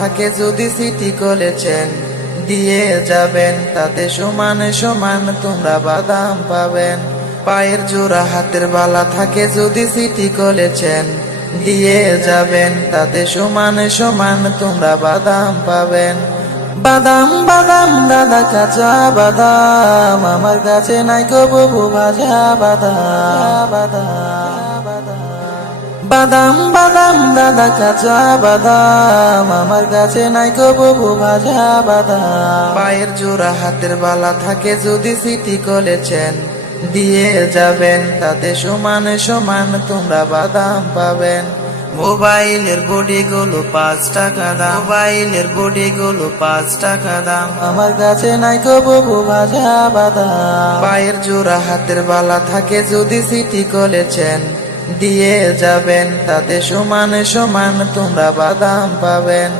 থাকে যদি সিটি করেছেন দিয়ে যাবেন, তাতে সমান সমান তোমরা বাদাম পাবেন। পায়ের জোড়া হাতের বালা থাকে যদি সিটি করেছেন দিয়ে যাবেন, তাতে সমান সমান তোমরা বাদাম পাবেন। বাদাম বাদাম দাদা কাঁচা বাদাম, আমার কাছে নাই গো বাবু ভাজা বাদাম। বাদাম বাদাম দাদা কাঁচা বাদাম, আমার কাছে নাই গো বাবু ভাজা বাদাম। পায়ের জোড়া হাতের বালা থাকে যদি সিটি করেছেন দিয়ে যাবেন, তাতে সমান সমান তোমরা বাদাম পাবেন। মোবাইলের বডি গুলো 5 টাকা দাম, মোবাইলের বডি গুলো 5 টাকা দাম, আমার কাছে নাই গো বাবু ভাজা বাদাম। পায়ের জোড়া হাতের বালা থাকে যদি সিটি করেছেন দিয়ে যাবেন, তাতে সমান সমান তোমরা বাদাম পাবেন।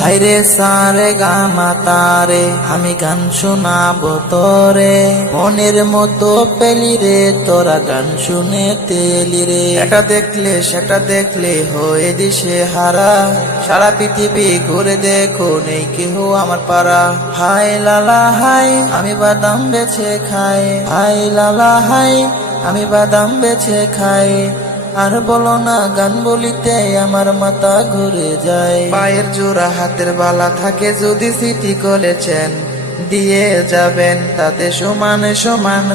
হায়রে সারে গামা তারে, আমি গান শোনাবো তোরে, মনের মতো পেলি রে তোরা গান শুনে তেলি রে। এটা দেখলে সেটা দেখলে হয়ে দিশে হারা, সারা পৃথিবী ঘুরে দেখো নেই কেহ আমার পাড়া। হাই লালা হাই, আমি বাদাম বেছে খাই, হাই লালা হাই, আমি বাদাম বেছে খাই। আর বলো না গান বলিতে আমার মাথা ঘুরে যায়। পায়ের জোড়া হাতের বালা থাকে যদি সিটি করেছেন দিয়ে যাবেন, তাতে সমান সমান